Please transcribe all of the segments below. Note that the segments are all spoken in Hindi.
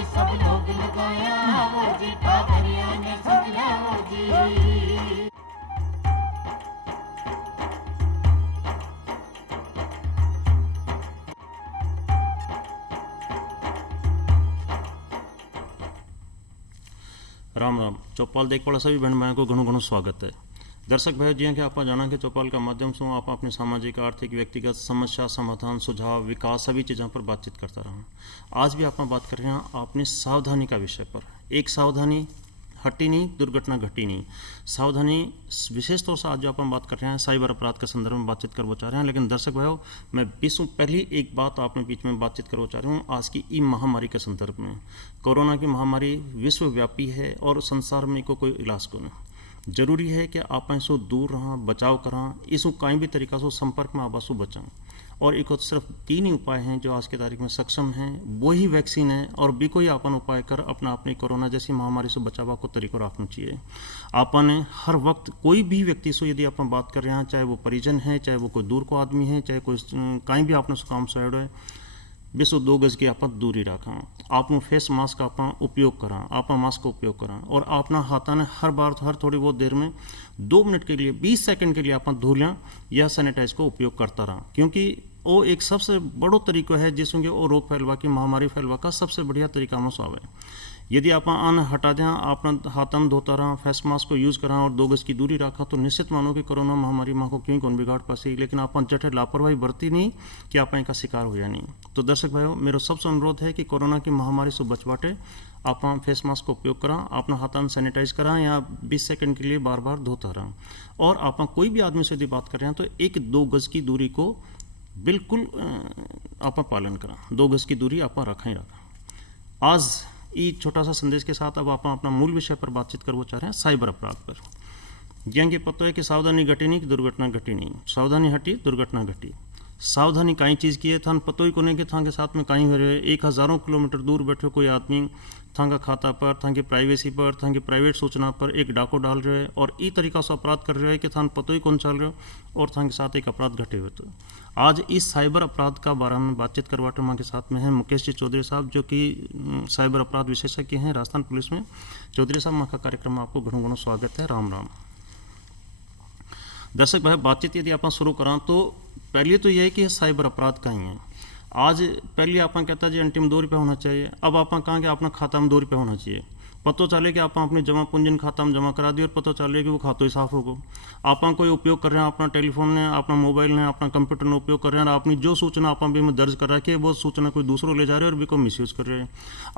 जी सब लोग लगाया वो जी ठाकरिया ने समझा वो जी। राम राम। चौपाल देखवाड़ा सभी बहन भाइयों को घणो घणो स्वागत है। दर्शक भाइयों जी कि आप जाना कि चौपाल का माध्यम से आप अपने सामाजिक आर्थिक व्यक्तिगत समस्या समाधान सुझाव विकास सभी चीज़ों पर बातचीत करता रहा। आज भी आप बात कर रहे हैं अपनी सावधानी का विषय पर। एक सावधानी हटी नहीं, दुर्घटना घटी नहीं। सावधानी विशेष तौर से आज जो अपन बात कर रहे हैं साइबर अपराध के संदर्भ में बातचीत करना चाह रहे हैं। लेकिन दर्शक भाइयों, मैं पहली एक बात आपने बीच में बातचीत करना चाह रहा हूँ आज की ई महामारी के संदर्भ में। कोरोना की महामारी विश्वव्यापी है और संसार में को कोई इलाज को नहीं। जरूरी है कि आप इसो दूर रहा, बचाव करा, इसो कहीं भी तरीका से संपर्क में आवासो बचाएं। और एक सिर्फ 3 ही उपाय हैं जो आज की तारीख में सक्षम हैं, वही वैक्सीन है। और भी कोई अपन उपाय कर अपनी कोरोना जैसी महामारी से बचाव को तरीको रखना चाहिए। अपन हर वक्त कोई भी व्यक्ति से यदि अपन बात कर रहे हैं, चाहे वो परिजन है, चाहे वो कोई दूर को आदमी है, चाहे कोई कहीं भी आपने काम साइड है, बेसो 2 गज की आप दूरी रखा। आप फेस मास्क का आप उपयोग करा, आप मास्क का उपयोग करा। और अपना हाथा ने हर थोड़ी बहुत देर में 2 मिनट के लिए 20 सेकंड के लिए आप धो लें या सैनिटाइज को उपयोग करता रहा। क्योंकि वो एक सबसे बड़ो तरीका है जिसमें वो रोग फैलवा की महामारी फैलवा का सबसे बढ़िया तरीका में आवे। यदि आप अन हटा दें, अपना हाथन धोता रहा, फेस मास्क को यूज़ करा और 2 गज की दूरी रखा, तो निश्चित मानो कि कोरोना महामारी माँ को क्यों कौन बिगाड़ पासी। लेकिन आप जटे लापरवाही बरती नहीं कि आप इनका शिकार हो जाए नहीं। तो दर्शक भाइयों, मेरा सबसे अनुरोध है कि कोरोना की महामारी से बचवाटे आप फेस मास्क का उपयोग करा, अपना हाथन सैनिटाइज करा या 20 सेकंड के लिए बार बार धोता रहा। और आप कोई भी आदमी से यदि बात कर रहे हैं तो 1-2 गज की दूरी को बिल्कुल आप पालन करा। 2 गज की दूरी आप रखा ही रखा। आज ये छोटा सा संदेश के साथ अब आप अपना मूल विषय पर बातचीत करना चाह रहे हैं, साइबर अपराध पर। यंग पता है कि सावधानी घटी नहीं कि दुर्घटना घटी नहीं। सावधानी हटी, दुर्घटना घटी। सावधानी कई चीज़ की है, थान पतो ही को नहीं कि थां के साथ में कहीं हो रहे। 1000 किलोमीटर दूर बैठे कोई आदमी थां का खाता पर, थां की प्राइवेसी पर, थां की प्राइवेट सूचना पर एक डाको डाल रहे और ई तरीका से अपराध कर रहे हैं कि थान पतो ही कौन चल रहे हो और थां के साथ एक अपराध घटे हुए। तो आज इस साइबर अपराध का बारे में बातचीत करवाटे माँ के साथ में है मुकेश जी चौधरी साहब, जो कि साइबर अपराध विशेषज्ञ हैं राजस्थान पुलिस में। चौधरी साहब, माँ का कार्यक्रम में आपको घणो घणो स्वागत है। राम राम। दर्शक भाई, बातचीत यदि आप शुरू करा तो पहले तो यह है कि साइबर अपराध कहीं है। आज पहले आप कहता जी अंतिम 2 रुपये होना चाहिए, अब आप कहाँ कि अपना खाता में 2 रुपये होना चाहिए। पतो चले कि आप अपनी जमा पूंजी खाता में जमा करा दी और पता चले कि वो खाता ही साफ होगा। आप कोई उपयोग कर रहे हैं, अपना टेलीफोन ने, अपना मोबाइल ने, अपना कंप्यूटर ने उपयोग कर रहे हैं, अपनी जो सूचना आप भी में दर्ज कर रखी है वो सूचना कोई दूसरों ले जा रहे हैं और भी को मिसयूज कर रहे हैं।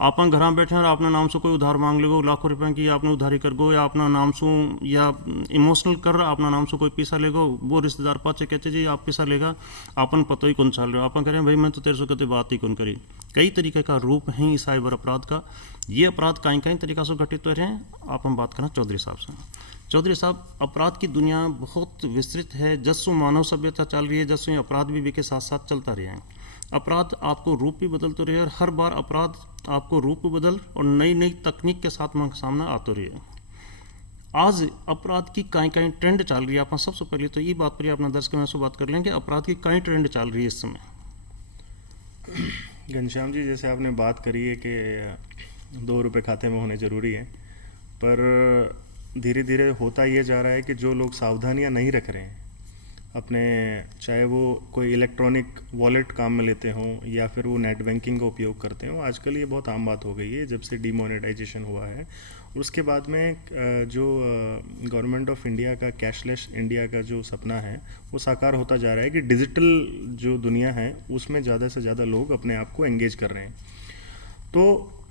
आप घर बैठे हैं और अपने नाम से कोई उधार मांग लेगो, लाखों रुपये की आपने उधारी कर गो, या अपना नाम से या इमोशनल कर रहा अपना नाम से कोई पैसा लेगो, वो रिश्तेदार पाचे कहते जी आप पैसा लेगा, अपन पतो ही कौन चल रहे हो। आप कह रहे हैं भाई मैं तो तेरे से कहते बात ही कौन करी। कई तरीके का रूप है इस साइबर अपराध का। ये अपराध कई तरीका से घटित हो रहे हैं। आप हम बात करें चौधरी साहब से। चौधरी साहब, अपराध की दुनिया बहुत विस्तृत है। जसो मानव सभ्यता चल रही है, जसो अपराध भी के साथ साथ चलता रहा है। अपराध आपको रूप भी बदलते रहे और हर बार अपराध आपको रूप बदल और नई नई तकनीक के साथ सामने आते रहे। आज अपराध की कई ट्रेंड चल रही है। आप सबसे पहले तो ये बात पर अपना दर्शक में से बात कर लेंगे, अपराध की कई ट्रेंड चल रही है इस समय। घनश्याम जी, जैसे आपने बात करी है कि 2 रुपये खाते में होने ज़रूरी है, पर धीरे धीरे होता ये जा रहा है कि जो लोग सावधानियां नहीं रख रहे हैं अपने, चाहे वो कोई इलेक्ट्रॉनिक वॉलेट काम में लेते हों या फिर वो नेट बैंकिंग का उपयोग करते हों, आजकल ये बहुत आम बात हो गई है जब से डीमोनेटाइजेशन हुआ है। उसके बाद में जो गवर्नमेंट ऑफ इंडिया का कैशलेस इंडिया का जो सपना है वो साकार होता जा रहा है कि डिजिटल जो दुनिया है उसमें ज़्यादा से ज़्यादा लोग अपने आप को एंगेज कर रहे हैं। तो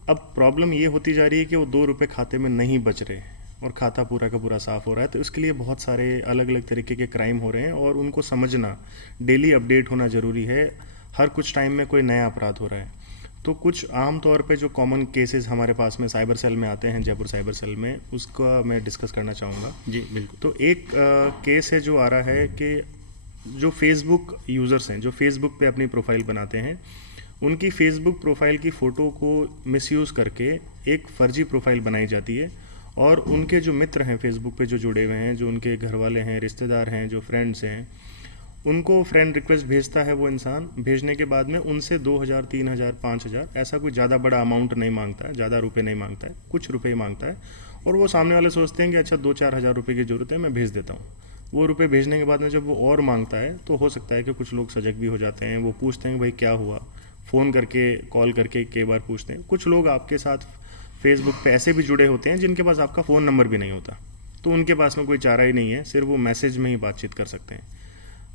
अब प्रॉब्लम ये होती जा रही है कि वो 2 रुपये खाते में नहीं बच रहे और खाता पूरा का पूरा साफ़ हो रहा है। तो इसके लिए बहुत सारे अलग अलग तरीके के क्राइम हो रहे हैं और उनको समझना, डेली अपडेट होना ज़रूरी है। हर कुछ टाइम में कोई नया अपराध हो रहा है। तो कुछ आम तौर पे जो कॉमन केसेस हमारे पास में साइबर सेल में आते हैं, जयपुर साइबर सेल में, उसका मैं डिस्कस करना चाहूँगा। जी बिल्कुल। तो एक केस है जो आ रहा है कि जो फेसबुक यूज़र्स हैं, जो फेसबुक पे अपनी प्रोफाइल बनाते हैं, उनकी फेसबुक प्रोफाइल की फ़ोटो को मिसयूज़ करके एक फ़र्जी प्रोफाइल बनाई जाती है और उनके जो मित्र हैं फेसबुक पे जो जुड़े हुए हैं, जो उनके घर वाले हैं, रिश्तेदार हैं, जो फ्रेंड्स हैं, उनको फ्रेंड रिक्वेस्ट भेजता है वो इंसान, भेजने के बाद में उनसे 2000, 3000, 5000 ऐसा कोई ज़्यादा बड़ा अमाउंट नहीं मांगता है, ज़्यादा रुपए नहीं मांगता है, कुछ रुपए मांगता है। और वो सामने वाले सोचते हैं कि अच्छा 2-4 हज़ार रुपये की ज़रूरत है, मैं भेज देता हूँ। वो रुपए भेजने के बाद में जब वो और मांगता है तो हो सकता है कि कुछ लोग सजग भी हो जाते हैं, वो पूछते हैं भाई क्या हुआ, फ़ोन करके कॉल करके कई बार पूछते हैं। कुछ लोग आपके साथ फेसबुक पे ऐसे भी जुड़े होते हैं जिनके पास आपका फ़ोन नंबर भी नहीं होता, तो उनके पास में कोई चारा ही नहीं है, सिर्फ वो मैसेज में ही बातचीत कर सकते हैं।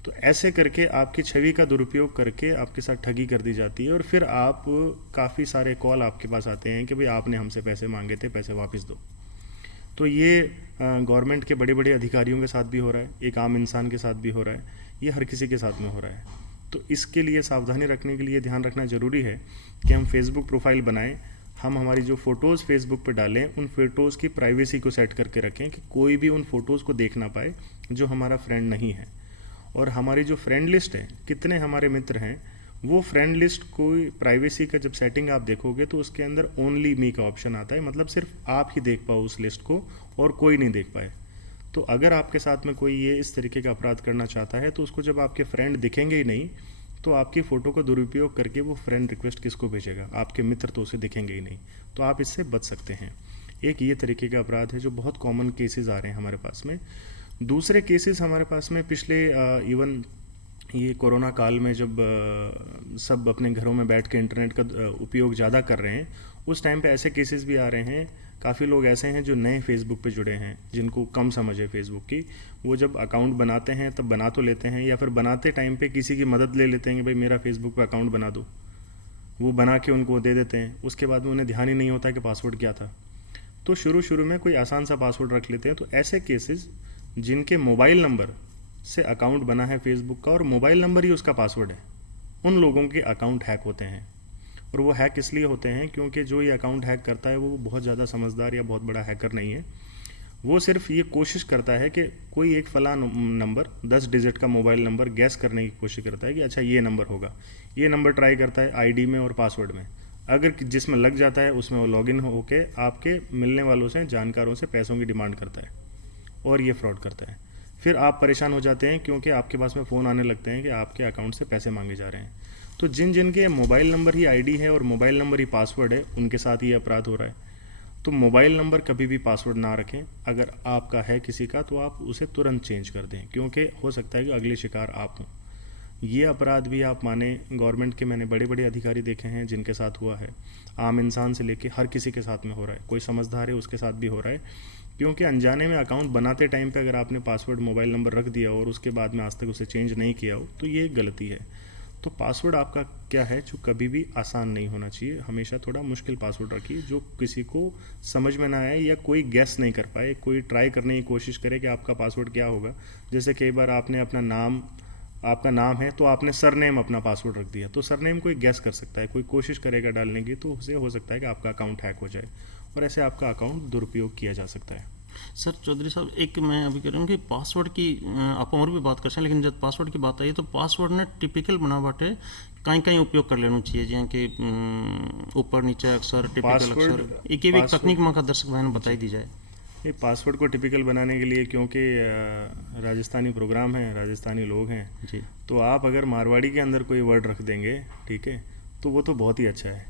तो ऐसे करके आपकी छवि का दुरुपयोग करके आपके साथ ठगी कर दी जाती है और फिर आप काफ़ी सारे कॉल आपके पास आते हैं कि भाई आपने हमसे पैसे मांगे थे, पैसे वापस दो। तो ये गवर्नमेंट के बड़े बड़े अधिकारियों के साथ भी हो रहा है, एक आम इंसान के साथ भी हो रहा है, ये हर किसी के साथ में हो रहा है। तो इसके लिए सावधानी रखने के लिए ध्यान रखना ज़रूरी है कि हम फेसबुक प्रोफाइल बनाएं, हम हमारी जो फ़ोटोज़ फेसबुक पे डालें उन फ़ोटोज़ की प्राइवेसी को सेट करके रखें कि कोई भी उन फ़ोटोज़ को देख ना पाए जो हमारा फ्रेंड नहीं है। और हमारी जो फ्रेंड लिस्ट है, कितने हमारे मित्र हैं, वो फ्रेंड लिस्ट कोई प्राइवेसी का जब सेटिंग आप देखोगे तो उसके अंदर ओनली मी का ऑप्शन आता है, मतलब सिर्फ आप ही देख पाओ उस लिस्ट को और कोई नहीं देख पाए। तो अगर आपके साथ में कोई ये इस तरीके का अपराध करना चाहता है तो उसको जब आपके फ्रेंड दिखेंगे ही नहीं तो आपकी फ़ोटो का दुरुपयोग करके वो फ्रेंड रिक्वेस्ट किसको भेजेगा, आपके मित्र तो उसे दिखेंगे ही नहीं। तो आप इससे बच सकते हैं। एक ये तरीके का अपराध है जो बहुत कॉमन केसेस आ रहे हैं हमारे पास में। दूसरे केसेस हमारे पास में पिछले इवन ये कोरोना काल में जब सब अपने घरों में बैठ के इंटरनेट का उपयोग ज़्यादा कर रहे हैं, उस टाइम पे ऐसे केसेस भी आ रहे हैं। काफ़ी लोग ऐसे हैं जो नए फेसबुक पे जुड़े हैं, जिनको कम समझ है फेसबुक की, वो जब अकाउंट बनाते हैं तब बना तो लेते हैं या फिर बनाते टाइम पे किसी की मदद ले लेते हैं कि भाई मेरा फेसबुक पे अकाउंट बना दो, वो बना के उनको दे देते हैं। उसके बाद में उन्हें ध्यान ही नहीं होता कि पासवर्ड क्या था, तो शुरू में कोई आसान सा पासवर्ड रख लेते हैं। तो ऐसे केसेस जिनके मोबाइल नंबर से अकाउंट बना है फेसबुक का और मोबाइल नंबर ही उसका पासवर्ड है, उन लोगों के अकाउंट हैक होते हैं। और वो हैक इसलिए होते हैं क्योंकि जो ये अकाउंट हैक करता है वो बहुत ज़्यादा समझदार या बहुत बड़ा हैकर नहीं है। वो सिर्फ ये कोशिश करता है कि कोई एक फला नंबर 10 डिजिट का मोबाइल नंबर गैस करने की कोशिश करता है कि अच्छा ये नंबर होगा। ये नंबर ट्राई करता है आईडी में और पासवर्ड में, अगर जिसमें लग जाता है उसमें वो लॉगिन होके आपके मिलने वालों से, जानकारों से पैसों की डिमांड करता है और ये फ्रॉड करता है। फिर आप परेशान हो जाते हैं क्योंकि आपके पास में फ़ोन आने लगते हैं कि आपके अकाउंट से पैसे मांगे जा रहे हैं। तो जिनके मोबाइल नंबर ही आईडी है और मोबाइल नंबर ही पासवर्ड है, उनके साथ ये अपराध हो रहा है। तो मोबाइल नंबर कभी भी पासवर्ड ना रखें। अगर आपका है किसी का तो आप उसे तुरंत चेंज कर दें, क्योंकि हो सकता है कि अगले शिकार आप हों। ये अपराध भी आप माने, गवर्नमेंट के मैंने बड़े बड़े अधिकारी देखे हैं जिनके साथ हुआ है। आम इंसान से लेके हर किसी के साथ में हो रहा है, कोई समझदार है उसके साथ भी हो रहा है। क्योंकि अनजाने में अकाउंट बनाते टाइम पे अगर आपने पासवर्ड मोबाइल नंबर रख दिया और उसके बाद में आज तक उसे चेंज नहीं किया हो तो ये गलती है। तो पासवर्ड आपका क्या है जो कभी भी आसान नहीं होना चाहिए, हमेशा थोड़ा मुश्किल पासवर्ड रखिए जो किसी को समझ में ना आए या कोई गेस नहीं कर पाए, कोई ट्राई करने की कोशिश करे कि आपका पासवर्ड क्या होगा। जैसे कई बार आपने अपना नाम, आपका नाम है तो आपने सरनेम अपना पासवर्ड रख दिया, तो सरनेम कोई गेस कर सकता है, कोई कोशिश करेगा डालने की, तो उसे हो सकता है कि आपका अकाउंट हैक हो जाए और ऐसे आपका अकाउंट दुरुपयोग किया जा सकता है। सर चौधरी साहब, एक मैं अभी कह रहा हूँ कि पासवर्ड की आप और भी बात कर सकते हैं, लेकिन जब पासवर्ड की बात आई तो पासवर्ड ने टिपिकल बनावट है, कहीं कहीं उपयोग कर लेना चाहिए, जैसे कि ऊपर नीचे अक्षर, टिपिकल अक्षर, एक तकनीक माँ का दर्शक भाई ने बताई दी जाए। ये पासवर्ड को टिपिकल बनाने के लिए, क्योंकि राजस्थानी प्रोग्राम है, राजस्थानी लोग हैं जी, तो आप अगर मारवाड़ी के अंदर कोई वर्ड रख देंगे, ठीक है, तो वो तो बहुत ही अच्छा है,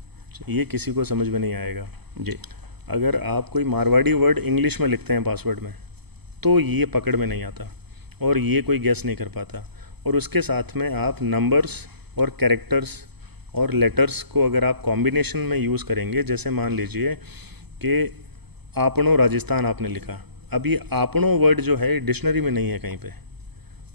ये किसी को समझ में नहीं आएगा जी। अगर आप कोई मारवाड़ी वर्ड इंग्लिश में लिखते हैं पासवर्ड में तो ये पकड़ में नहीं आता और ये कोई गेस नहीं कर पाता। और उसके साथ में आप नंबर्स और कैरेक्टर्स और लेटर्स को अगर आप कॉम्बिनेशन में यूज़ करेंगे, जैसे मान लीजिए कि आपनो राजस्थान आपने लिखा, अब ये आपनो वर्ड जो है डिक्शनरी में नहीं है कहीं पे,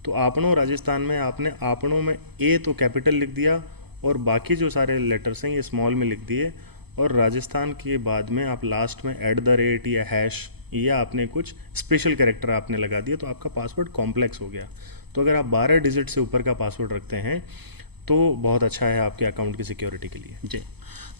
तो आपनो राजस्थान में आपने आपनो में ए तो कैपिटल लिख दिया और बाकी जो सारे लेटर्स हैं ये स्मॉल में लिख दिए, और राजस्थान के बाद में आप लास्ट में @ या हैश या आपने कुछ स्पेशल कैरेक्टर आपने लगा दिया, तो आपका पासवर्ड कॉम्प्लेक्स हो गया। तो अगर आप 12 डिजिट से ऊपर का पासवर्ड रखते हैं तो बहुत अच्छा है आपके अकाउंट की सिक्योरिटी के लिए। जी।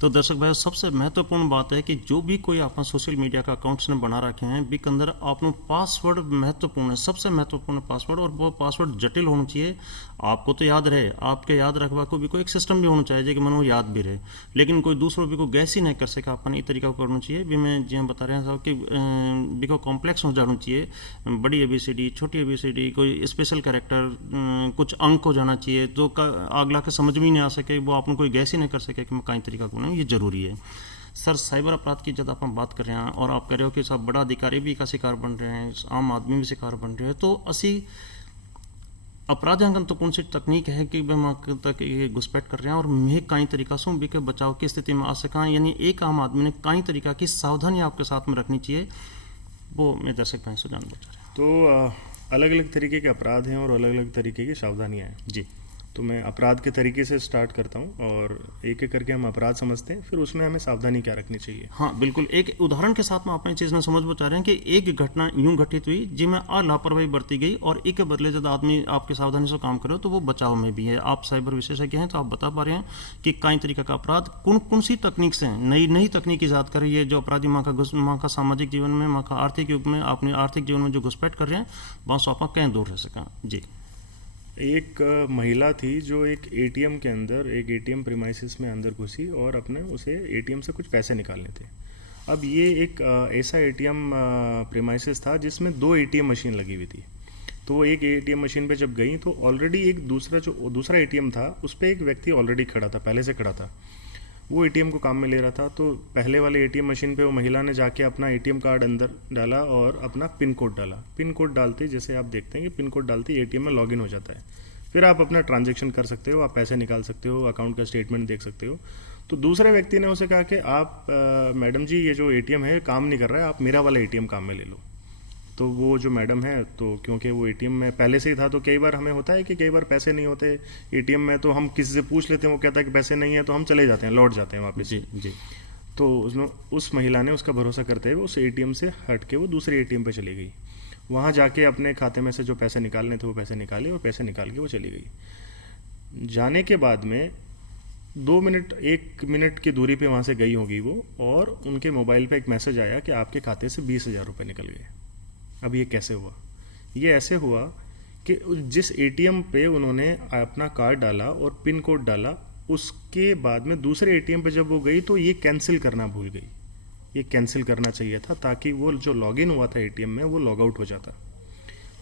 तो दर्शक भाई सबसे महत्वपूर्ण बात है कि जो भी कोई आपका सोशल मीडिया का अकाउंट्स ने बना रखे हैं भी के अंदर आपनो पासवर्ड महत्वपूर्ण है, सबसे महत्वपूर्ण पासवर्ड, और वो पासवर्ड जटिल होना चाहिए। आपको तो याद रहे, आपके याद रखवा को भी कोई एक सिस्टम भी होना चाहिए कि मन वो याद भी रहे, लेकिन कोई दूसरों भी को गैस ही नहीं कर सके अपन ये तरीका करना चाहिए। भी मैं जी बता रहे हैं साहब कि भी को कॉम्प्लेक्स हो जाना चाहिए, बड़ी ABCD छोटी ABCD कोई स्पेशल कैरेक्टर कुछ अंक हो जाना चाहिए तो अगला के समझ में नहीं आ सके, वो आपको कोई गैस ही नहीं कर सके कि मैं कई तरीका को नहीं, ये जरूरी है। सर साइबर अपराध की जब आप बात कर रहे हैं और आप कह रहे हो कि सब बड़ा अधिकारी भी का शिकार बन रहे हैं, आम आदमी भी शिकार बन रहे हैं, तो असी अपराधांकन तो कौन सी तकनीक है कि मैं तक ये घुसपैठ कर रहे हैं और मैं कई तरीका से भी के बचाव की स्थिति में आ सका, यानी एक आम आदमी ने कई तरीका की सावधानी आपके साथ में रखनी चाहिए, वो मैं दर्शक भाई से जानना चाह रहा हूँ। तो अलग अलग तरीके के अपराध हैं और अलग अलग तरीके की सावधानियाँ हैं जी। तो मैं अपराध के तरीके से स्टार्ट करता हूँ और एक एक करके हम अपराध समझते हैं, फिर उसमें हमें सावधानी क्या रखनी चाहिए। हाँ बिल्कुल, एक उदाहरण के साथ में आप चीज़ में समझ बता रहे हैं कि एक घटना यूं घटित हुई जिसमें लापरवाही बरती गई और एक के बदले जब आदमी आपके सावधानी से काम करे तो वो बचाव में भी है। आप साइबर विशेषज्ञ हैं तो आप बता पा रहे हैं कि कई तरीके का अपराध कौन सी तकनीक से नई नई तकनीक ईजाद कर रही है जो अपराधी माँ का सामाजिक जीवन में, माँ का आर्थिक युग में, अपने आर्थिक जीवन में जो घुसपैठ कर रहे हैं वहाँ से आप कहीं दूर रह सकें। जी। एक महिला थी जो एक एटीएम के अंदर, एक एटीएम प्रीमाइसिस में अंदर घुसी और अपने उसे एटीएम से कुछ पैसे निकालने थे। अब ये एक ऐसा एटीएम प्रीमाइसिस था जिसमें 2 एटीएम मशीन लगी हुई थी। तो वो एक एटीएम मशीन पे जब गई तो ऑलरेडी एक दूसरा एटीएम था, उस पर एक व्यक्ति ऑलरेडी खड़ा था, पहले से खड़ा था, वो एटीएम को काम में ले रहा था। तो पहले वाले एटीएम मशीन पे वो महिला ने जाके अपना एटीएम कार्ड अंदर डाला और अपना पिन कोड डाला। पिन कोड डालते जैसे आप देखते हैं कि पिन कोड डालते एटीएम में लॉगिन हो जाता है, फिर आप अपना ट्रांजैक्शन कर सकते हो, आप पैसे निकाल सकते हो, अकाउंट का स्टेटमेंट देख सकते हो। तो दूसरे व्यक्ति ने उसे कहा कि आप मैडम जी ये जो एटीएम है काम नहीं कर रहा है, आप मेरा वाला एटीएम काम में ले लो। तो वो जो मैडम है, तो क्योंकि वो एटीएम में पहले से ही था, तो कई बार हमें होता है कि कई बार पैसे नहीं होते एटीएम में, तो हम किसी से पूछ लेते हैं, वो कहता है कि पैसे नहीं है, तो हम चले जाते हैं, लौट जाते हैं वापस। जी जी। तो उस महिला ने उसका भरोसा करते हुए उस एटीएम से हट के वो दूसरे एटीएम पे चली गई। वहाँ जाके अपने खाते में से जो पैसे निकालने थे वो पैसे निकाले और पैसे निकाल के वो चली गई। जाने के बाद में 1 मिनट की दूरी पे वहाँ से गई होगी वो, और उनके मोबाइल पे एक मैसेज आया कि आपके खाते से 20,000 रुपये निकल गए। अब ये कैसे हुआ? ये ऐसे हुआ कि जिस एटीएम पे उन्होंने अपना कार्ड डाला और पिन कोड डाला, उसके बाद में दूसरे एटीएम पे जब वो गई तो ये कैंसिल करना भूल गई। ये कैंसिल करना चाहिए था ताकि वो जो लॉगिन हुआ था एटीएम में वो लॉग आउट हो जाता।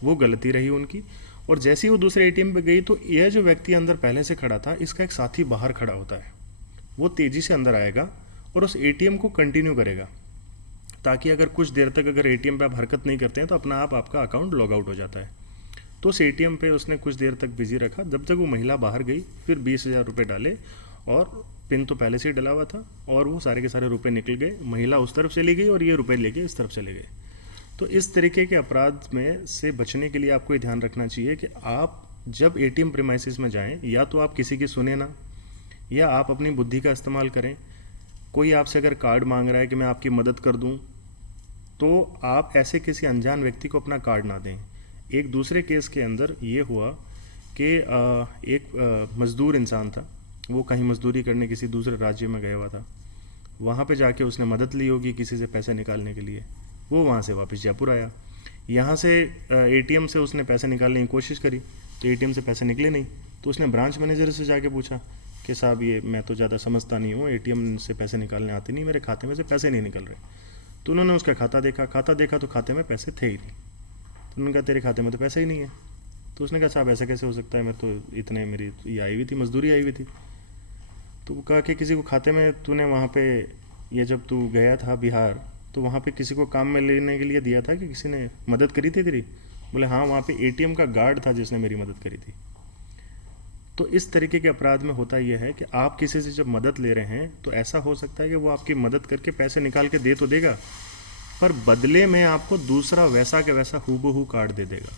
वो गलती रही उनकी। और जैसे ही वो दूसरे एटीएम पे गई तो यह जो व्यक्ति अंदर पहले से खड़ा था, इसका एक साथी बाहर खड़ा होता है। वो तेज़ी से अंदर आएगा और उस एटीएम को कंटिन्यू करेगा, ताकि अगर कुछ देर तक अगर एटीएम पे आप हरकत नहीं करते हैं तो अपना आप आपका अकाउंट लॉग आउट हो जाता है। तो उस एटीएम पे उसने कुछ देर तक बिजी रखा, जब तक वो महिला बाहर गई, फिर 20,000 रुपये डाले और पिन तो पहले से ही डला हुआ था, और वो सारे के सारे रुपए निकल गए। महिला उस तरफ चली गई और ये रुपए लेके इस तरफ चले गए। तो इस तरीके के अपराध में से बचने के लिए आपको ये ध्यान रखना चाहिए कि आप जब एटीएम प्रीमाइसिस में जाएं, या तो आप किसी की सुने ना, या आप अपनी बुद्धि का इस्तेमाल करें। कोई आपसे अगर कार्ड मांग रहा है कि मैं आपकी मदद कर दूं, तो आप ऐसे किसी अनजान व्यक्ति को अपना कार्ड ना दें। एक दूसरे केस के अंदर ये हुआ कि एक मज़दूर इंसान था, वो कहीं मजदूरी करने किसी दूसरे राज्य में गया हुआ था। वहाँ पे जाके उसने मदद ली होगी किसी से पैसे निकालने के लिए। वो वहाँ से वापस जयपुर आया, यहाँ से एटीएम से उसने पैसे निकालने की कोशिश करी तो एटीएम से पैसे निकले नहीं। तो उसने ब्रांच मैनेजर से जाके पूछा कि साहब ये मैं तो ज़्यादा समझता नहीं हूँ, एटीएम से पैसे निकालने आते नहीं, मेरे खाते में से पैसे नहीं निकल रहे। तो उन्होंने उसका खाता देखा तो खाते में पैसे थे ही नहीं। तो उन्होंने कहा तेरे खाते में तो पैसे ही नहीं है। तो उसने कहा साहब ऐसा कैसे हो सकता है, मैं तो इतने मेरी ये आई हुई थी, मजदूरी आई हुई थी। तो वो कहा कि किसी को खाते में तूने वहाँ पे, ये जब तू गया था बिहार, तो वहाँ पे किसी को काम में लेने के लिए दिया था कि किसी ने मदद करी थी तेरी? बोले हाँ, वहाँ पे एटीएम का गार्ड था जिसने मेरी मदद करी थी। तो इस तरीके के अपराध में होता यह है कि आप किसी से जब मदद ले रहे हैं तो ऐसा हो सकता है कि वो आपकी मदद करके पैसे निकाल के दे तो देगा, पर बदले में आपको दूसरा वैसा के वैसा हूबहू कार्ड दे देगा,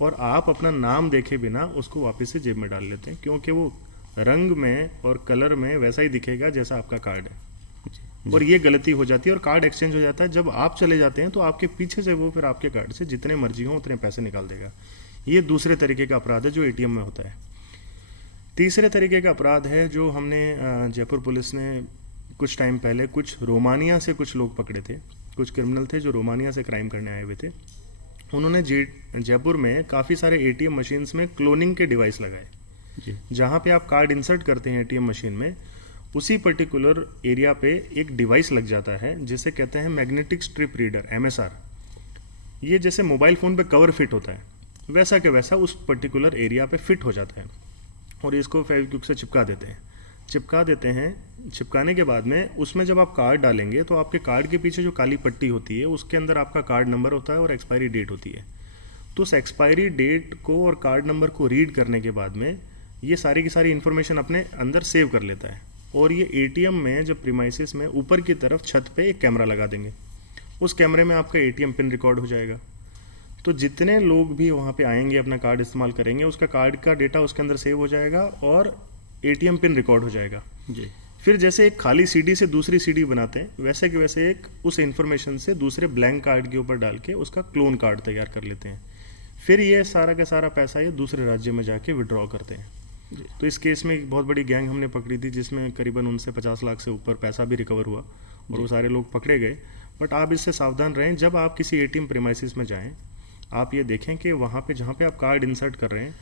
और आप अपना नाम देखे बिना उसको वापस से जेब में डाल लेते हैं, क्योंकि वो रंग में और कलर में वैसा ही दिखेगा जैसा आपका कार्ड है। और ये गलती हो जाती है और कार्ड एक्सचेंज हो जाता है। जब आप चले जाते हैं तो आपके पीछे से वो फिर आपके कार्ड से जितने मर्जी हों उतने पैसे निकाल देगा। ये दूसरे तरीके का अपराध है जो एटीएम में होता है। तीसरे तरीके का अपराध है जो हमने जयपुर पुलिस ने कुछ टाइम पहले कुछ रोमानिया से कुछ लोग पकड़े थे, कुछ क्रिमिनल थे जो रोमानिया से क्राइम करने आए हुए थे। उन्होंने जयपुर में काफ़ी सारे एटीएम मशीन्स में क्लोनिंग के डिवाइस लगाए, जहाँ पे आप कार्ड इंसर्ट करते हैं एटीएम मशीन में, उसी पर्टिकुलर एरिया पे एक डिवाइस लग जाता है जिसे कहते हैं मैग्नेटिक स्ट्रिप रीडर, MSR। ये जैसे मोबाइल फ़ोन पे कवर फिट होता है वैसा के वैसा उस पर्टिकुलर एरिया पे फिट हो जाता है, और इसको फेविक्विक से चिपका देते हैं। चिपकाने के बाद में उसमें जब आप कार्ड डालेंगे तो आपके कार्ड के पीछे जो काली पट्टी होती है उसके अंदर आपका कार्ड नंबर होता है और एक्सपायरी डेट होती है। तो उस एक्सपायरी डेट को और कार्ड नंबर को रीड करने के बाद में ये सारी की सारी इन्फॉर्मेशन अपने अंदर सेव कर लेता है, और ये एटीएम में जब प्रीमाइसिस में ऊपर की तरफ छत पे एक कैमरा लगा देंगे, उस कैमरे में आपका एटीएम पिन रिकॉर्ड हो जाएगा। तो जितने लोग भी वहाँ पे आएंगे अपना कार्ड इस्तेमाल करेंगे, उसका कार्ड का डेटा उसके अंदर सेव हो जाएगा और एटीएम पिन रिकॉर्ड हो जाएगा जी। फिर जैसे एक खाली सीडी से दूसरी सीडी बनाते हैं, वैसे के वैसे एक उस इन्फॉर्मेशन से दूसरे ब्लैंक कार्ड के ऊपर डाल के उसका क्लोन कार्ड तैयार कर लेते हैं। फिर ये सारा का सारा पैसा ये दूसरे राज्य में जाके विड्रॉ करते हैं। तो इस केस में एक बहुत बड़ी गैंग हमने पकड़ी थी जिसमें करीबन उनसे 50 लाख से ऊपर पैसा भी रिकवर हुआ और वो सारे लोग पकड़े गए। बट आप इससे सावधान रहें, जब आप किसी एटीएम प्रीमाइसिस में जाएं, आप ये देखें कि वहाँ पे जहाँ पे आप कार्ड इंसर्ट कर रहे हैं,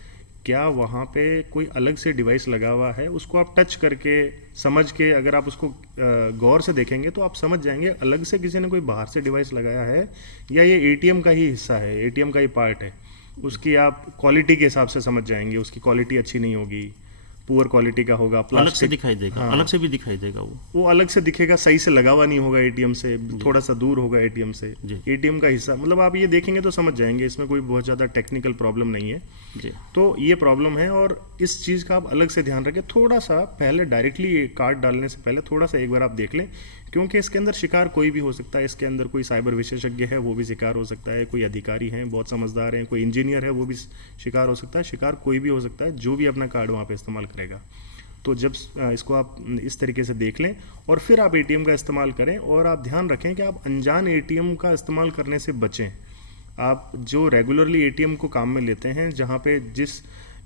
क्या वहाँ पे कोई अलग से डिवाइस लगा हुआ है, उसको आप टच करके समझ के अगर आप उसको गौर से देखेंगे तो आप समझ जाएंगे अलग से किसी ने कोई बाहर से डिवाइस लगाया है या ये एटीएम का ही हिस्सा है, एटीएम का ही पार्ट है। उसकी आप क्वालिटी के हिसाब से समझ जाएंगे, उसकी क्वालिटी अच्छी नहीं होगी, पुअर क्वालिटी का होगा, अलग से दिखाई देगा। हाँ, अलग से भी दिखाई देगा, वो अलग से दिखेगा, सही से लगा हुआ नहीं होगा एटीएम से, थोड़ा सा दूर होगा एटीएम से, एटीएम का हिस्सा, मतलब आप ये देखेंगे तो समझ जाएंगे, इसमें कोई बहुत ज़्यादा टेक्निकल प्रॉब्लम नहीं है जी। तो ये प्रॉब्लम है, और इस चीज़ का आप अलग से ध्यान रखें। थोड़ा सा पहले डायरेक्टली कार्ड डालने से पहले थोड़ा सा एक बार आप देख लें, क्योंकि इसके अंदर शिकार कोई भी हो सकता है। इसके अंदर कोई साइबर विशेषज्ञ है वो भी शिकार हो सकता है, कोई अधिकारी हैं बहुत समझदार हैं, कोई इंजीनियर है वो भी शिकार हो सकता है, शिकार कोई भी हो सकता है जो भी अपना कार्ड वहाँ पे इस्तेमाल करेगा। तो जब इसको आप इस तरीके से देख लें और फिर आप एटीएम का इस्तेमाल करें, और आप ध्यान रखें कि आप अनजान एटीएम का इस्तेमाल करने से बचें। आप जो रेगुलरली एटीएम को काम में लेते हैं, जहाँ पे जिस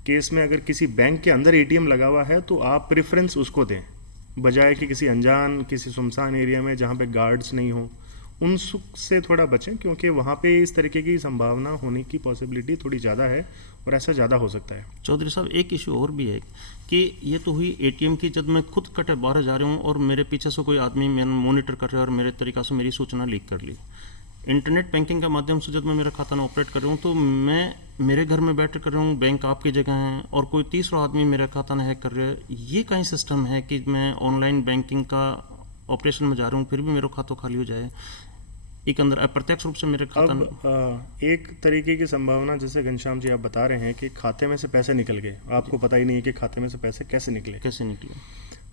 केस में अगर किसी बैंक के अंदर एटीएम लगा हुआ है तो आप प्रेफरेंस उसको दें, बजाय कि किसी अनजान किसी सुनसान एरिया में जहाँ पे गार्ड्स नहीं हो, उन से थोड़ा बचें, क्योंकि वहाँ पे इस तरीके की संभावना होने की पॉसिबिलिटी थोड़ी ज़्यादा है और ऐसा ज़्यादा हो सकता है। चौधरी साहब, एक इशू और भी है कि ये तो हुई एटीएम की, जब मैं खुद कटे बाहर जा रहा हूँ और मेरे पीछे से कोई आदमी मेरा मॉनिटर कर रहा है और मेरे तरीक़ा से मेरी सूचना लीक कर ली। इंटरनेट बैंकिंग के माध्यम से जब मैं मेरा खाता ना ऑपरेट कर रहा हूँ तो मैं मेरे घर में बैठ कर रहा हूँ, बैंक आपकी जगह है और कोई तीसरा आदमी मेरा खाता ना हैक कर रहा है। ये कहीं सिस्टम है कि मैं ऑनलाइन बैंकिंग का ऑपरेशन में जा रहा हूँ फिर भी मेरा खाता खाली हो जाए, एक अंदर अप्रत्यक्ष रूप से मेरे खाता एक तरीके की संभावना, जैसे घनश्याम जी आप बता रहे हैं कि खाते में से पैसे निकल गए, आपको पता ही नहीं है कि खाते में से पैसे कैसे निकले।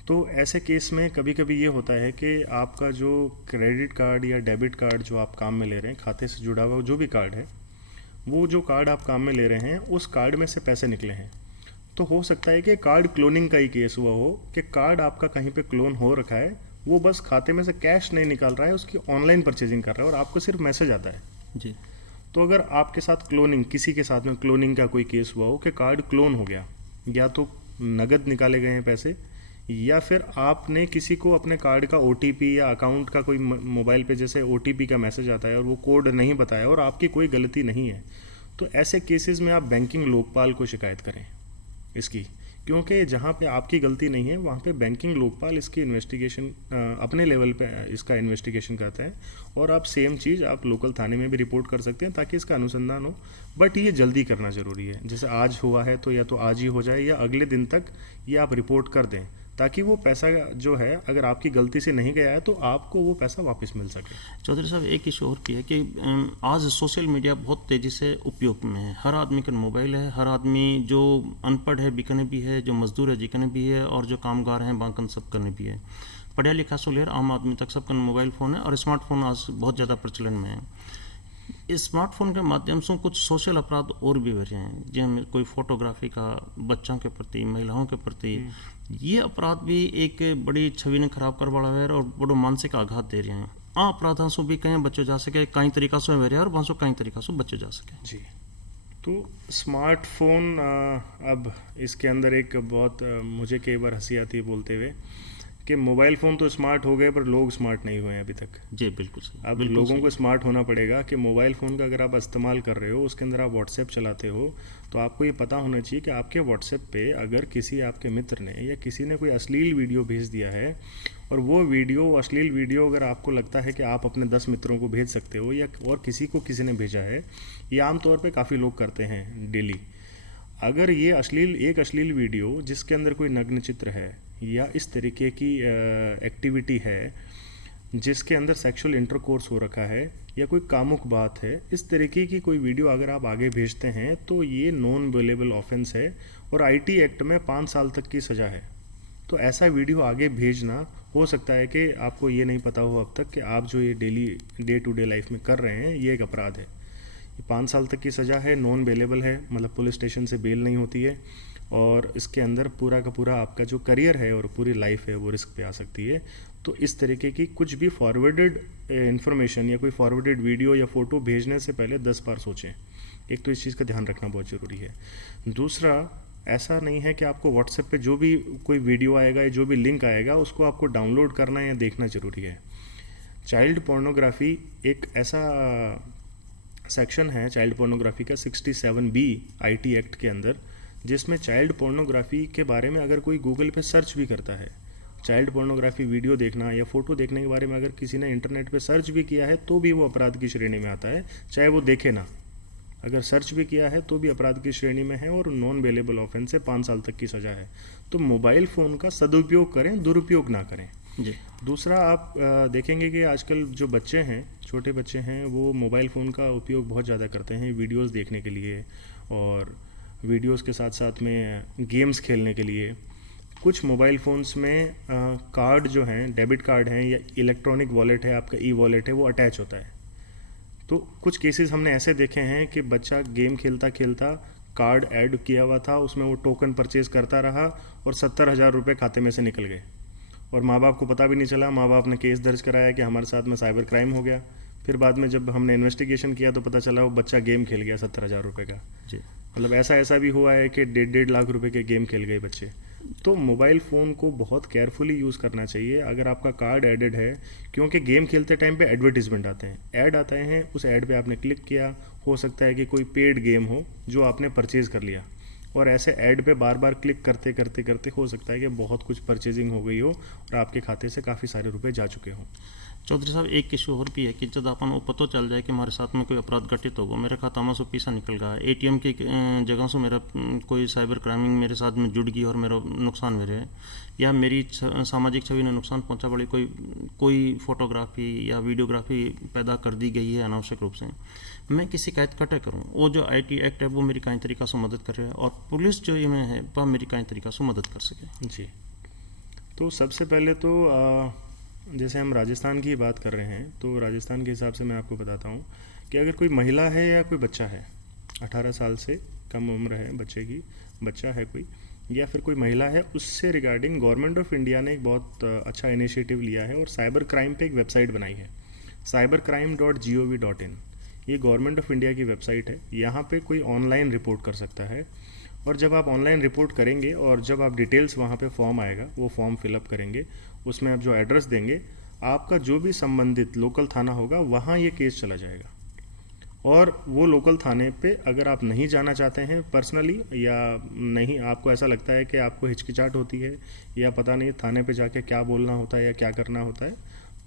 तो ऐसे केस में कभी कभी ये होता है कि आपका जो क्रेडिट कार्ड या डेबिट कार्ड जो आप काम में ले रहे हैं, खाते से जुड़ा हुआ जो भी कार्ड है, वो जो कार्ड आप काम में ले रहे हैं उस कार्ड में से पैसे निकले हैं। तो हो सकता है कि कार्ड क्लोनिंग का ही केस हुआ हो कि कार्ड आपका कहीं पे क्लोन हो रखा है, वो बस खाते में से कैश नहीं निकाल रहा है, उसकी ऑनलाइन परचेजिंग कर रहा है और आपको सिर्फ मैसेज आता है जी। तो अगर आपके साथ क्लोनिंग, किसी के साथ में क्लोनिंग का कोई केस हुआ हो कि कार्ड क्लोन हो गया, या तो नगद निकाले गए हैं पैसे, या फिर आपने किसी को अपने कार्ड का OTP या अकाउंट का कोई मोबाइल पे जैसे OTP का मैसेज आता है और वो कोड नहीं बताया और आपकी कोई गलती नहीं है, तो ऐसे केसेस में आप बैंकिंग लोकपाल को शिकायत करें इसकी, क्योंकि जहाँ पे आपकी गलती नहीं है वहाँ पे बैंकिंग लोकपाल इसकी इन्वेस्टिगेशन अपने लेवल पे इसका इन्वेस्टिगेशन करता है, और आप सेम चीज़ आप लोकल थाने में भी रिपोर्ट कर सकते हैं ताकि इसका अनुसंधान हो। बट ये जल्दी करना ज़रूरी है, जैसे आज हुआ है तो या तो आज ही हो जाए या अगले दिन तक ये आप रिपोर्ट कर दें, ताकि वो पैसा जो है अगर आपकी गलती से नहीं गया है तो आपको वो पैसा वापस मिल सके। चौधरी साहब, एक इशू और भी है कि आज सोशल मीडिया बहुत तेज़ी से उपयोग में है, हर आदमी का मोबाइल है, हर आदमी जो अनपढ़ है बिकने भी है, जो मजदूर है जिकने भी है, और जो कामगार हैं बांकन सब करने भी है, पढ़ा लिखा से लेकर आम आदमी तक सबका मोबाइल फ़ोन है और स्मार्टफोन आज बहुत ज़्यादा प्रचलन में है। स्मार्टफोन के माध्यम से कुछ सोशल अपराध और भी हो रहे हैं, जिनमें कोई फोटोग्राफी का बच्चों के प्रति, महिलाओं के प्रति, ये अपराध भी एक बड़ी छवि ने खराब कर वाला है और बड़ो मानसिक आघात दे रहे हैं। अपराधों से भी कहीं बच्चों जा सके, कई तरीका से हो रहे हैं और वहाँ से कई तरीका से बच्चे जा सके। जी, तो स्मार्टफोन अब इसके अंदर एक बहुत मुझे कई बार हंसी आती है बोलते हुए कि मोबाइल फ़ोन तो स्मार्ट हो गए पर लोग स्मार्ट नहीं हुए हैं अभी तक। जी बिल्कुल सही। अब बिल्कुल लोगों सही। को स्मार्ट होना पड़ेगा कि मोबाइल फ़ोन का अगर आप इस्तेमाल कर रहे हो, उसके अंदर आप व्हाट्सएप चलाते हो, तो आपको ये पता होना चाहिए कि आपके व्हाट्सएप पे अगर किसी आपके मित्र ने या किसी ने कोई अश्लील वीडियो भेज दिया है, और वो वीडियो अश्लील वीडियो अगर आपको लगता है कि आप अपने 10 मित्रों को भेज सकते हो या और किसी को किसी ने भेजा है, ये आमतौर पे काफ़ी लोग करते हैं डेली। अगर ये अश्लील वीडियो जिसके अंदर कोई नग्न चित्र है या इस तरीके की एक्टिविटी है जिसके अंदर सेक्सुअल इंटरकोर्स हो रखा है या कोई कामुक बात है, इस तरीके की कोई वीडियो अगर आप आगे भेजते हैं तो ये नॉन बेलेबल ऑफेंस है और आईटी एक्ट में 5 साल तक की सज़ा है। तो ऐसा वीडियो आगे भेजना, हो सकता है कि आपको ये नहीं पता हो अब तक कि आप जो ये daily day to day life में कर रहे हैं ये एक अपराध है। ये 5 साल तक की सज़ा है, नॉन बेलेबल है, मतलब पुलिस स्टेशन से बेल नहीं होती है, और इसके अंदर पूरा का पूरा आपका जो करियर है और पूरी लाइफ है वो रिस्क पे आ सकती है। तो इस तरीके की कुछ भी फॉरवर्डेड इन्फॉर्मेशन या कोई फॉरवर्डेड वीडियो या फ़ोटो भेजने से पहले 10 बार सोचें। एक तो इस चीज़ का ध्यान रखना बहुत ज़रूरी है। दूसरा, ऐसा नहीं है कि आपको व्हाट्सएप पे जो भी कोई वीडियो आएगा या जो भी लिंक आएगा उसको आपको डाउनलोड करना या देखना ज़रूरी है। चाइल्ड पोर्नोग्राफी एक ऐसा सेक्शन है चाइल्ड पोर्नोग्राफी का 67B आईटी एक्ट के अंदर, जिसमें चाइल्ड पोर्नोग्राफी के बारे में अगर कोई गूगल पे सर्च भी करता है, चाइल्ड पोर्नोग्राफी वीडियो देखना या फ़ोटो देखने के बारे में अगर किसी ने इंटरनेट पे सर्च भी किया है तो भी वो अपराध की श्रेणी में आता है, चाहे वो देखे ना। अगर सर्च भी किया है तो भी अपराध की श्रेणी में है और नॉन बेलेबल ऑफेंस से 5 साल तक की सज़ा है। तो मोबाइल फ़ोन का सदुपयोग करें, दुरुपयोग ना करें। जी दूसरा, आप देखेंगे कि आजकल जो बच्चे हैं, छोटे बच्चे हैं, वो मोबाइल फ़ोन का उपयोग बहुत ज़्यादा करते हैं वीडियोस देखने के लिए और वीडियोस के साथ साथ में गेम्स खेलने के लिए। कुछ मोबाइल फ़ोन्स में कार्ड जो हैं, डेबिट कार्ड हैं या इलेक्ट्रॉनिक वॉलेट है, आपका ई वॉलेट है, वो अटैच होता है। तो कुछ केसेस हमने ऐसे देखे हैं कि बच्चा गेम खेलता खेलता कार्ड ऐड किया हुआ था, उसमें वो टोकन परचेज करता रहा और 70,000 रुपये खाते में से निकल गए और माँ बाप को पता भी नहीं चला। माँ बाप ने केस दर्ज कराया कि हमारे साथ में साइबर क्राइम हो गया। फिर बाद में जब हमने इन्वेस्टिगेशन किया तो पता चला वो बच्चा गेम खेल गया 70,000 रुपये का। जी मतलब ऐसा भी हुआ है कि 1.5 लाख रुपए के गेम खेल गए बच्चे। तो मोबाइल फ़ोन को बहुत केयरफुली यूज़ करना चाहिए अगर आपका कार्ड एडेड है, क्योंकि गेम खेलते टाइम पे एडवर्टीजमेंट आते हैं, ऐड आते हैं, उस ऐड पे आपने क्लिक किया, हो सकता है कि कोई पेड गेम हो जो आपने परचेज़ कर लिया, और ऐसे ऐड पे बार बार क्लिक करते करते करते हो सकता है कि बहुत कुछ परचेजिंग हो गई हो और आपके खाते से काफ़ी सारे रुपए जा चुके हों। चौधरी साहब, एक इशू और भी है कि जब अपन को पता चल जाए कि हमारे साथ में कोई अपराध घटित होगा, मेरे खाता में से पैसा निकल गया, एटीएम की जगह से मेरा कोई साइबर क्राइमिंग मेरे साथ में जुड़ गई और मेरा नुकसान मेरे है, या मेरी सामाजिक छवि ने नुकसान पहुंचा पड़ी, कोई फोटोग्राफी या वीडियोग्राफी पैदा कर दी गई है अनावश्यक रूप से, मैं किसी शिकायत कटे करूँ, वो जो आईटी एक्ट है वो मेरी कई तरीक़ा से मदद कर रहा है और पुलिस जो में है वह मेरी कई तरीक़ा से मदद कर सके। जी, तो सबसे पहले तो जैसे हम राजस्थान की बात कर रहे हैं तो राजस्थान के हिसाब से मैं आपको बताता हूँ कि अगर कोई महिला है या कोई बच्चा है, 18 साल से कम उम्र है बच्चे की, बच्चा है कोई या फिर कोई महिला है, उससे रिगार्डिंग गवर्नमेंट ऑफ इंडिया ने एक बहुत अच्छा इनिशिएटिव लिया है और साइबर क्राइम पे एक वेबसाइट बनाई है, cybercrime.gov.in। ये गवर्नमेंट ऑफ इंडिया की वेबसाइट है। यहाँ पे कोई ऑनलाइन रिपोर्ट कर सकता है और जब आप ऑनलाइन रिपोर्ट करेंगे और जब आप डिटेल्स, वहाँ पे फॉर्म आएगा, वो फॉर्म फिलअप करेंगे, उसमें आप जो एड्रेस देंगे, आपका जो भी संबंधित लोकल थाना होगा वहाँ ये केस चला जाएगा। और वो लोकल थाने पे अगर आप नहीं जाना चाहते हैं पर्सनली, या नहीं, आपको ऐसा लगता है कि आपको हिचकिचाहट होती है या पता नहीं थाने पे जाके क्या बोलना होता है या क्या करना होता है,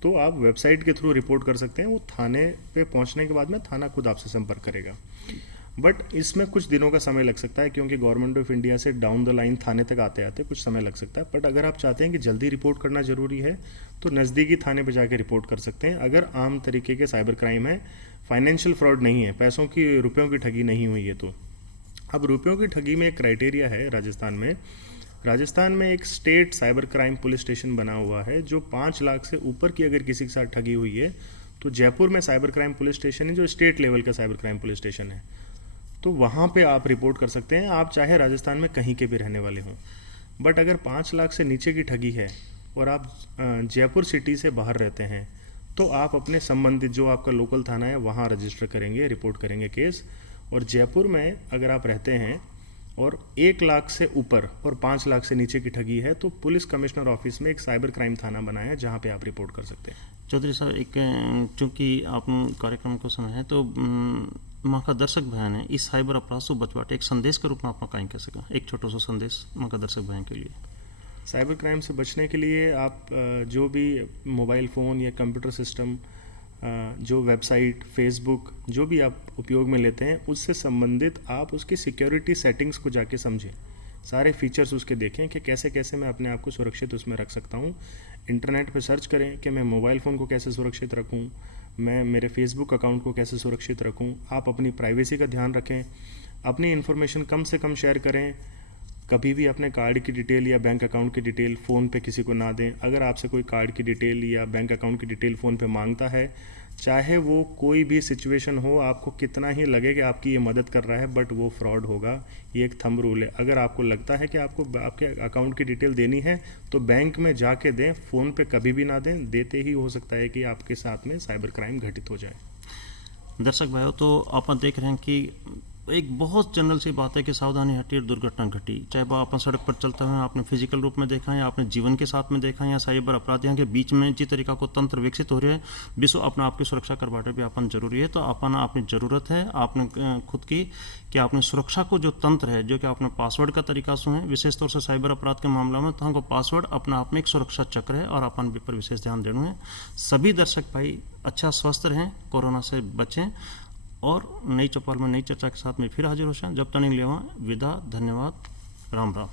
तो आप वेबसाइट के थ्रू रिपोर्ट कर सकते हैं। वो थाने पे पहुंचने के बाद में थाना खुद आपसे संपर्क करेगा। बट इसमें कुछ दिनों का समय लग सकता है क्योंकि गवर्नमेंट ऑफ इंडिया से डाउन द लाइन थाने तक आते आते कुछ समय लग सकता है। बट अगर आप चाहते हैं कि जल्दी रिपोर्ट करना ज़रूरी है तो नज़दीकी थाने पे जाके रिपोर्ट कर सकते हैं। अगर आम तरीके के साइबर क्राइम है, फाइनेंशियल फ्रॉड नहीं है, पैसों की, रुपयों की ठगी नहीं हुई है। तो अब रुपयों की ठगी में एक क्राइटेरिया है राजस्थान में एक state cyber crime police station बना हुआ है जो 5 लाख से ऊपर की अगर किसी के साथ ठगी हुई है तो जयपुर में साइबर क्राइम पुलिस स्टेशन है जो स्टेट लेवल का साइबर क्राइम पुलिस स्टेशन है, तो वहाँ पे आप रिपोर्ट कर सकते हैं, आप चाहे राजस्थान में कहीं के भी रहने वाले हों। बट अगर 5 लाख से नीचे की ठगी है और आप जयपुर सिटी से बाहर रहते हैं तो आप अपने संबंधित जो आपका लोकल थाना है वहाँ रजिस्टर करेंगे, रिपोर्ट करेंगे केस, और जयपुर में अगर आप रहते हैं और 1 लाख से ऊपर और 5 लाख से नीचे की ठगी है तो पुलिस कमिश्नर ऑफिस में एक साइबर क्राइम थाना बना है जहाँ पे आप रिपोर्ट कर सकते हैं। चौधरी साहब, एक चूँकि आपने कार्यक्रम को सुना है तो माँ का दर्शक बहन है इस साइबर अपराध से बचवाटे एक संदेश के रूप में आप कहीं कह सका, एक छोटा सा संदेश माँ का दर्शक बहन के लिए। साइबर क्राइम से बचने के लिए आप जो भी मोबाइल फ़ोन या कंप्यूटर सिस्टम, जो वेबसाइट, फेसबुक जो भी आप उपयोग में लेते हैं उससे संबंधित आप उसकी सिक्योरिटी सेटिंग्स को जाके समझें, सारे फीचर्स उसके देखें कि कैसे कैसे मैं अपने आप को सुरक्षित उसमें रख सकता हूँ। इंटरनेट पे सर्च करें कि मैं मोबाइल फ़ोन को कैसे सुरक्षित रखूँ, मैं मेरे फेसबुक अकाउंट को कैसे सुरक्षित रखूँ। आप अपनी प्राइवेसी का ध्यान रखें, अपनी इन्फॉर्मेशन कम से कम शेयर करें, कभी भी अपने कार्ड की डिटेल या बैंक अकाउंट की डिटेल फ़ोन पे किसी को ना दें। अगर आपसे कोई कार्ड की डिटेल या बैंक अकाउंट की डिटेल फ़ोन पे मांगता है, चाहे वो कोई भी सिचुएशन हो, आपको कितना ही लगे कि आपकी ये मदद कर रहा है, बट वो फ्रॉड होगा। ये एक थंब रूल है। अगर आपको लगता है कि आपको आपके अकाउंट की डिटेल देनी है तो बैंक में जाके दें, फ़ोन पे कभी भी ना दें। देते ही हो सकता है कि आपके साथ में साइबर क्राइम घटित हो जाए। दर्शक भाइयों, तो आप देख रहे हैं कि एक बहुत जनरल सी बात है कि सावधानी हटी और दुर्घटना घटी। चाहे वो आप सड़क पर चलते हुए आपने फिजिकल रूप में देखा है या आपने जीवन के साथ में देखा है या साइबर अपराधियों के बीच में जिस तरीका को तंत्र विकसित हो रहे हैं, विश्व अपना आपकी सुरक्षा करवाने भी अपन जरूरी है। तो अपना अपनी ज़रूरत है आपने खुद की कि आपने सुरक्षा को जो तंत्र है, जो कि आपने पासवर्ड का तरीका सुने, विशेष तौर से साइबर अपराध के मामला में तो हमको पासवर्ड अपना आप में एक सुरक्षा चक्र है और अपन पर विशेष ध्यान देना है। सभी दर्शक भाई अच्छा स्वस्थ रहें, कोरोना से बचें और नई चौपाल में नई चर्चा के साथ में फिर हाजिर हो जाएं। जब तक ले विदा, धन्यवाद, राम राम।